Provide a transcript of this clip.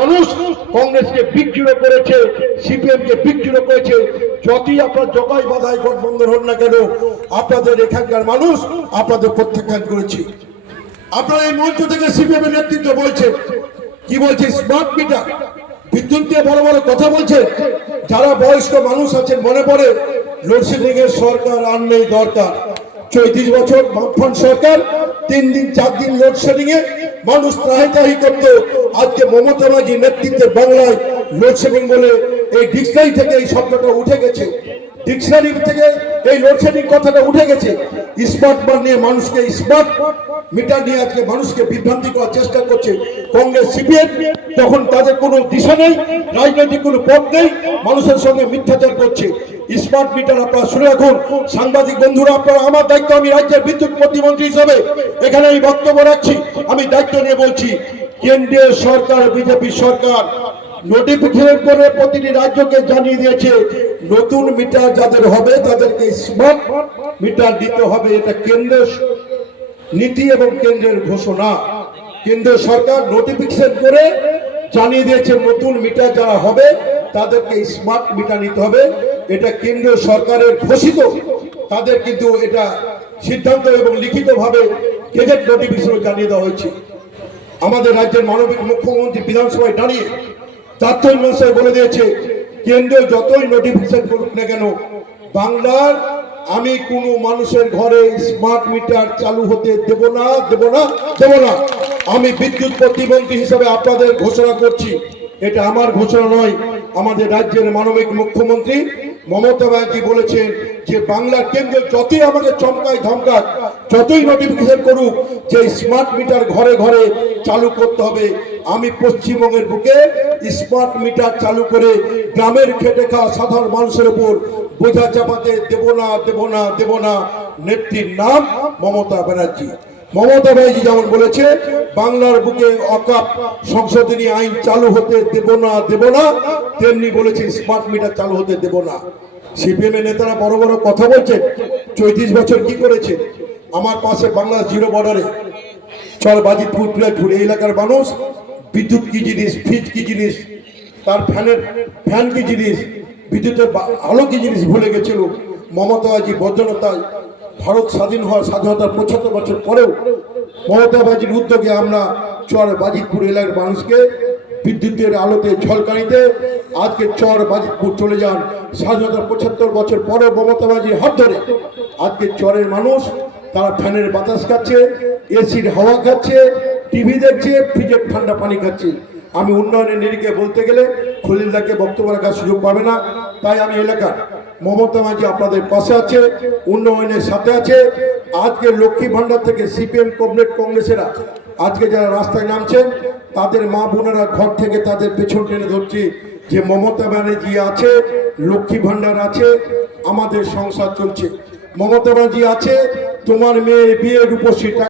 মানুষ কংগ্রেসকে বিচ্ছিন্ন করেছে, সিপিএমকে বিচ্ছিন্ন করেছে। যতই আপনার জগাই বাধাই গঠবন্ধন হন না কেন, আপনাদের এখানকার মানুষ আপনাদের প্রত্যাখ্যান করেছে। আপনারা এই মঞ্চ থেকে সিপিএম এর নেতৃত্ব বলছে, কি বলছে? স্মার্ট মিটার, বিদ্যুৎ দিয়ে বড় বড় কথা বলছে। যারা বয়স্ক মানুষ আছেন মনে পড়ে লোডশেডিং এর সরকার আর নেই দরকার। 34 বছর বামফ্রন্ট সরকার 3 দিন 4 দিন লোডশেডিং এ মানুষ ত্রাহি করত। আজকে মমতা ব্যানার্জির নেতৃত্বে বাংলায় লোডশেডিং বলে এই ডিকশনারি থেকে এই শব্দটা উঠে গেছে। ডিকশনারি থেকে এই লোডশেডিং কথাটা উঠে গেছে। স্মার্ট নিয়ে মানুষকে, স্মার্ট মিটার নিয়ে আজকে মানুষকে বিভ্রান্তি করার চেষ্টা করছে কংগ্রেস সিপিএম। তখন তাদের কোনো দিশা নেই, রাজনৈতিক কোনো পথ নেই, মানুষের সঙ্গে মিথ্যাচার করছে। স্মার্ট মিটার আপনারা শুনে রাখুন। সাংবাদিক বন্ধুরা, আপনারা, আমার দায়িত্ব, আমি রাজ্যের বিদ্যুৎ প্রতিমন্ত্রী হিসেবে এখানে আমি বক্তব্য রাখছি। আমি দায়িত্ব নিয়ে বলছি, কেন্দ্রীয় সরকার, বিজেপি সরকার নোটিফিকেশন করে প্রতিটি রাজ্যকে জানিয়ে দিয়েছে নতুন মিটার যাদের হবে তাদেরকে স্মার্ট মিটার দিতে হবে। এটা কেন্দ্রের নীতি এবং কেন্দ্রের ঘোষণা। কেন্দ্র সরকার নোটিফিকেশন করে জানিয়ে দিয়েছে নতুন মিটার যারা হবে তাদেরকে স্মার্ট মিটার নিতে হবে। এটা কেন্দ্রীয় সরকারের ঘোষিত, তাদের কিন্তু এটা সিদ্ধান্ত এবং লিখিতভাবে গেজেট নোটিফিকেশন জানিয়ে দেওয়া হয়েছে। আমাদের রাজ্যের মাননীয় মুখ্যমন্ত্রী বিধানসভায় দাঁড়িয়ে তাত্ত্বিক মশাই বলে দিয়েছে, কেন্দ্র যতই নোটিফিকেশন করুক না কেন, বাংলার আমি কোনো মানুষের ঘরে স্মার্ট মিটার চালু হতে দেব না, দেব না, দেব না। আমি বিদ্যুৎ প্রতিমন্ত্রী হিসেবে আপনাদের ঘোষণা করছি, এটা আমার ঘোষণা নয়, আমাদের রাজ্যের মাননীয় মুখ্যমন্ত্রী মমতা ব্যানার্জি বলেছেন যে বাংলার কেন্দ্র যতই আমাকে চমকায় ধমকাক, যতই নোটিফিকেশন করুক যে স্মার্ট মিটার ঘরে ঘরে চালু করতে হবে, আমি পশ্চিমবঙ্গের বুকে স্মার্ট মিটার চালু করে গ্রামের খেটে খাওয়া সাধারণ মানুষের উপর বোঝা চাপাতে দেব না, দেব না, দেব না। নেত্রীর নাম মমতা ব্যানার্জি। মমতা ব্যানার্জি যেমন বলেছে বাংলার বুকে অকাপ সংশোধনী আইন চালু হতে দেব না, দেব না, তেমনি বলেছে স্মার্ট মিটার চালু হতে দেব না। সিপিএম এর নেতারা বড় বড় কথা বলছে। 34 বছর কি করেছে? আমার পাশে বাংলাদেশ জিরো বর্ডারে চর বাজিতপুর পিলারপুর এই এলাকার মানুষ বিদ্যুৎ কি জিনিস, ফ্রিজ কি জিনিস, তার ফ্যান কি জিনিস, বিদ্যুতের আলো কি জিনিস ভুলে গেছিল। মমতা ব্যানার্জি বজ্রনতায় ভারত স্বাধীন হওয়ার স্বাধীনতার 75 বছর পরেও মমতা ব্যানার্জির উদ্যোগে আমরা চর বাজিতপুর এলাকার মানুষকে বিদ্যুতের আলোতে ঝলকানিতে আজকে চর বাজিতপুর চলে যান। স্বাধীনতার 75 বছর পরেও মমতা ব্যানার্জির হাত ধরে আজকে চরের মানুষ তারা ফ্যানের বাতাস খাচ্ছে, এসির হাওয়া খাচ্ছে, টিভি দেখছে, ফ্রিজের ঠান্ডা পানি খাচ্ছে। আমি উন্নয়নের নিরিখে বলতে গেলে খলিলদাকে বক্তব্য রাখার সুযোগ পাবে না, তাই আমি এলাকার মমতা ব্যানার্জি আপনাদের পাশে আছে, উন্নয়নের সাথে আছে। আজকে লক্ষ্মী ভান্ডার থেকে সিপিএম কমরেড কংগ্রেসেরা আজকে যারা রাস্তায় নামছেন তাদের মা বোনেরা ঘর থেকে তাদের পেছন টেনে ধরছে যে মমতা ব্যানার্জি আছে, লক্ষ্মী ভান্ডার আছে, আমাদের সংসার চলছে। মমতা ব্যানার্জি আছে, তোমার মেয়ের বিয়ের রূপশ্রী